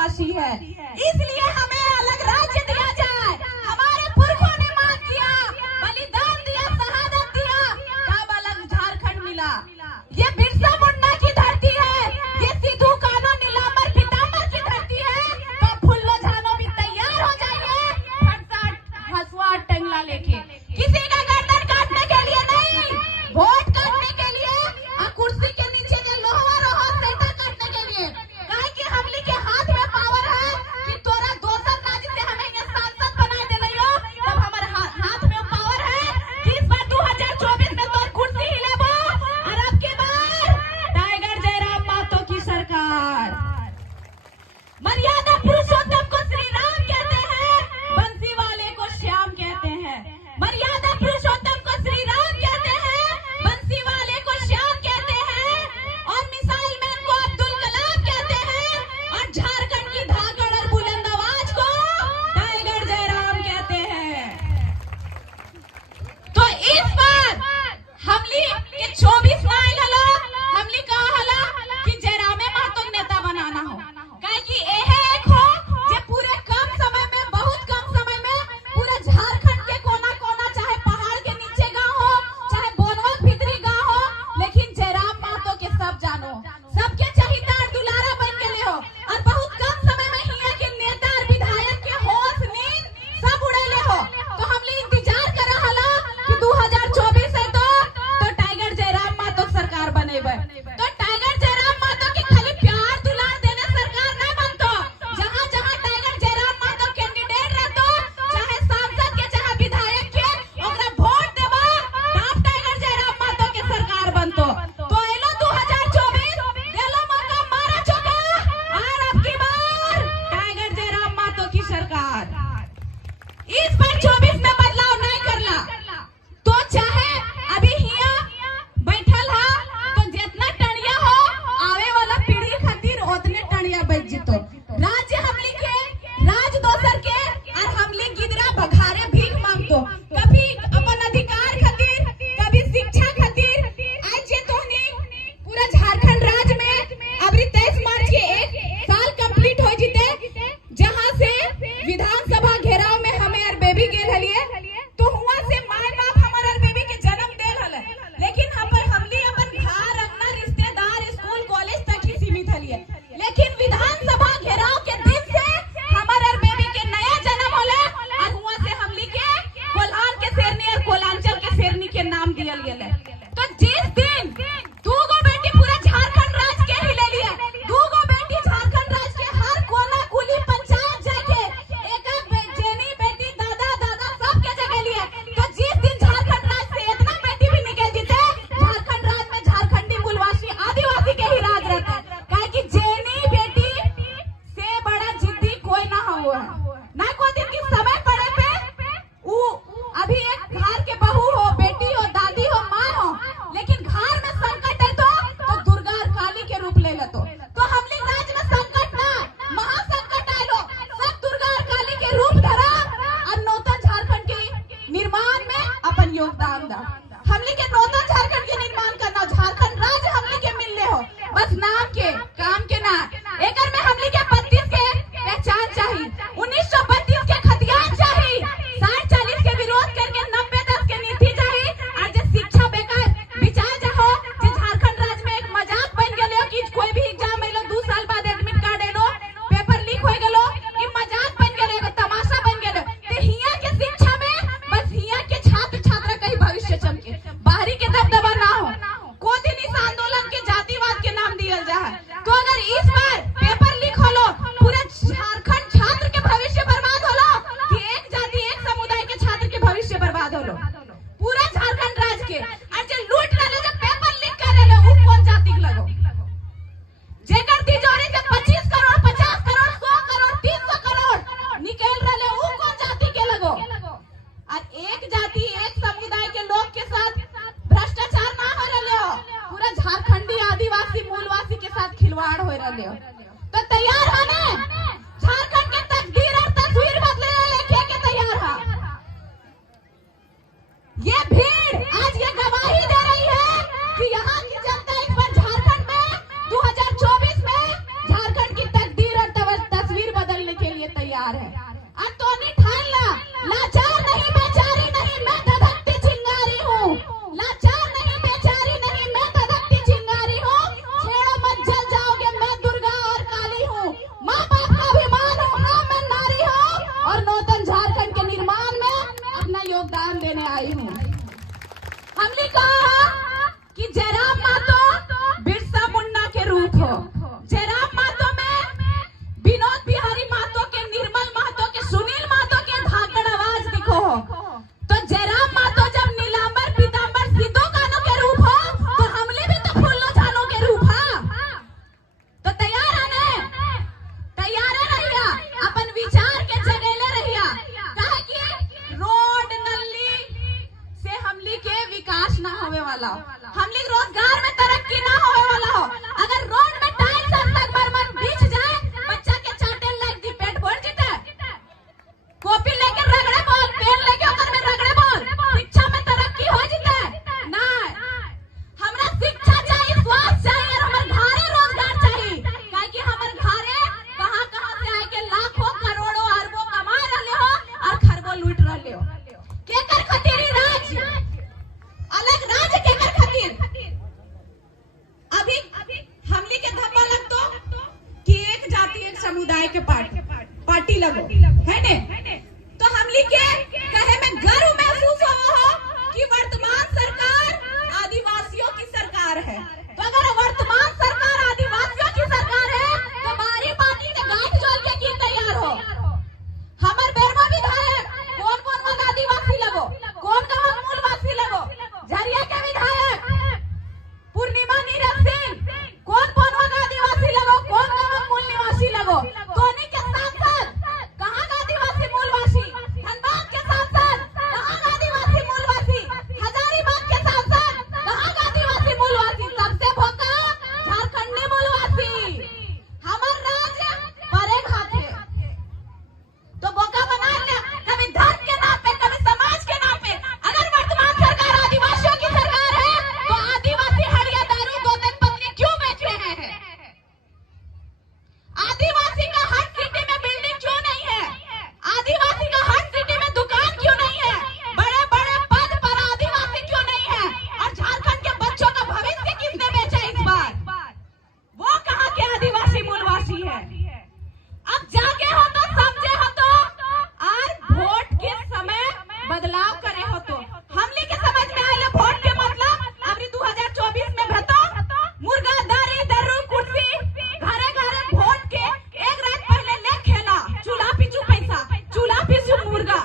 आदिवासी है, इसलिए हमें अलग राज्य दिया जाए। हमारे पुरखों ने मांग किया, बलिदान दिया, शहादत दिया, तब अलग झारखंड मिला। ये बिरसा मुंडा की धरती है, ये सिद्धू कान्हू नीलांबर पीतांबर की धरती है। तो फुल्लो झानो भी तैयार हो जाइए, फटसाट हसुआ टंगला लेके, किसी का गर्दन काटने के लिए नहीं, वोट काटने के लिए और कुर्सी के नीचे के लोहा रोहा सेटा काटने के लिए। काहे कि हमली के हाथ में पावर है कि तोरा दोस्त वाला हो, हम लोग रोजगार में तरक्की ना होवे वाला हो। अगर रोड में टाइल्स संगमरमर बिछ जाए, बच्चा के चाटे लग दी, पेट भर जीते। कॉपी लेके रगड़े बोल, पेन लेके ओकर में रगड़े बोल, शिक्षा में तरक्की हो जीते ना। हमरा शिक्षा चाहिए, स्वास्थ्य चाहिए, और हमर घरे रोजगार चाहिए। काहे कि हमर घरे कहां-कहां से आए के लाखों करोड़ों अरबों कमा रहले हो और खरबों लूट रहले हो। केकर खातिर राज्य, अलग राज्य केकर खातिर? अभी हमली के धब्बा लगतो कि एक जाति एक समुदाय के पार्टी लगो है ने, तो हमली के कहे में गर्व महसूस हो कि वर्तमान सरकार आदिवासियों की सरकार है। तो अगर वर्तमान सरकार आदिवासियों की सरकार है तो बारी पानी से गांठ जोल के की तैयार हो। हमर बेरवा विधायक कौन वाला आदिवासी लगो, कौन का मूलवासी लगो? झरिया के विधायक पूर्णिमा नीरज सिंह कौन वाला आदिवासी लगो, कौन का मूल निवासी लगो? कोनी के सांसद कहां का आदिवासी मूलवासी? धनबाद के सांसद कहां का आदिवासी मूलवासी? हजारीबाग के सांसद कहां का आदिवासी मूलवासी? सबसे भोका झारखंडी मूलवासी। हमर राज्य परे खाते तो बोका बना ले, कभी धर्म के नाम पे, कभी समाज के नाम पे। अगर वर्तमान सरकार आदिवासियों की सरकार है तो आदिवासी हड़िया दारू दो दिन पत्नी क्यों बेच रहे हैं? आदिवासी का हर सिटी में बिल्डिंग क्यों नहीं है? आदिवासी का हर सिटी में दुकान क्यों नहीं है? बड़े बड़े पद पर आदिवासी क्यों नहीं है? और झारखंड के बच्चों का भविष्य किसने बेचा इस बार? वो कहाँ के आदिवासी मूलवासी है? अब जागे हो तो समझे हो तो, और वोट के समय बदलाव करे हो तो हमने के समझ में आए वोट के मतलब। अभी 2024 में भतो मुर्गा दारी दर्रू कुर्सी घरे घरे वोट के एक रात पहले ले खेला, चूल्हा पीछू पैसा, चूल्हा पीछू मुर्गा।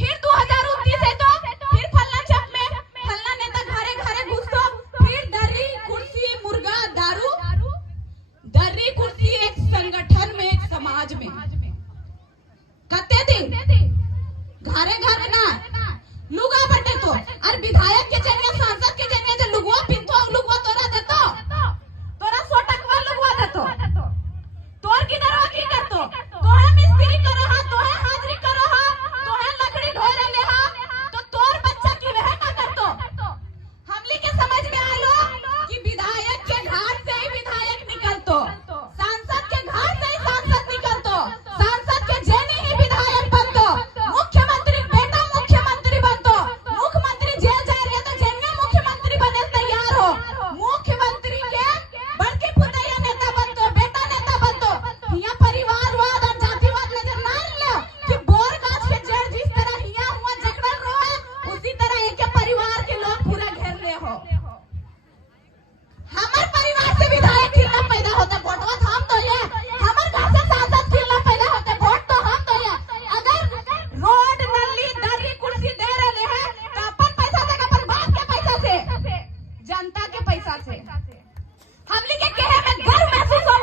फिर 2029 है तो फिर फलना चप में फलना नेता घरे घरे घुसो, फिर दर्री कुर्सी मुर्गा दारू। दर्री कुर्सी एक संगठन में, एक समाज में कते दिन घरे घरे ना लुगा बटे तो, और विधायक के जरिए सांसद के जरिए जो लुगवा पिंतो लुगवा तोरा देतो, तोरा 100 टकवा लुगवा देतो, तोर की दरवा की करतो? तोहे मिस्त्री करो हा, तोहे हाजरी करो हा, तोहे लकड़ी ढोए रहले हा, तो तोर बच्चा की वह ना करतो। हमली के समझ में आलो कि विधायक के घर से ही विधायक निकलतो, सांसद के घर से ही सांसद निकलतो, सांसद के जेने ही विधायक बनतो, मुख्यमंत्री बेटा मुख्यमंत्री बनतो, मुख्यमंत्री जेल जाए रहे तो जेल में मुख्यमंत्री बने तैयार हो, मुख्यमंत्री के बड़के पुतैया नेता बनतो, बेटा नेता बनतो। हिया परिवारवाद और जातिवाद नजर ना लो कि बोर गाछ के जड़ जिस तरह हिया हुआ जकड़ल रहे, उसी तरह एक परिवार के लोग पूरा घेर रहे हो। हमर परिवार से विधायक कितना पैदा होता, वोटवा तो हम तो ये, हमर घर से सांसद कितना पैदा होते, वोट तो हम तो ये। अगर रोड नली दर्री कुर्सी दे रहे हैं तो अपन पैसा से, अपन बाप के पैसा से, जनता के पैसा से। हमली के कहे में गर्व महसूस हो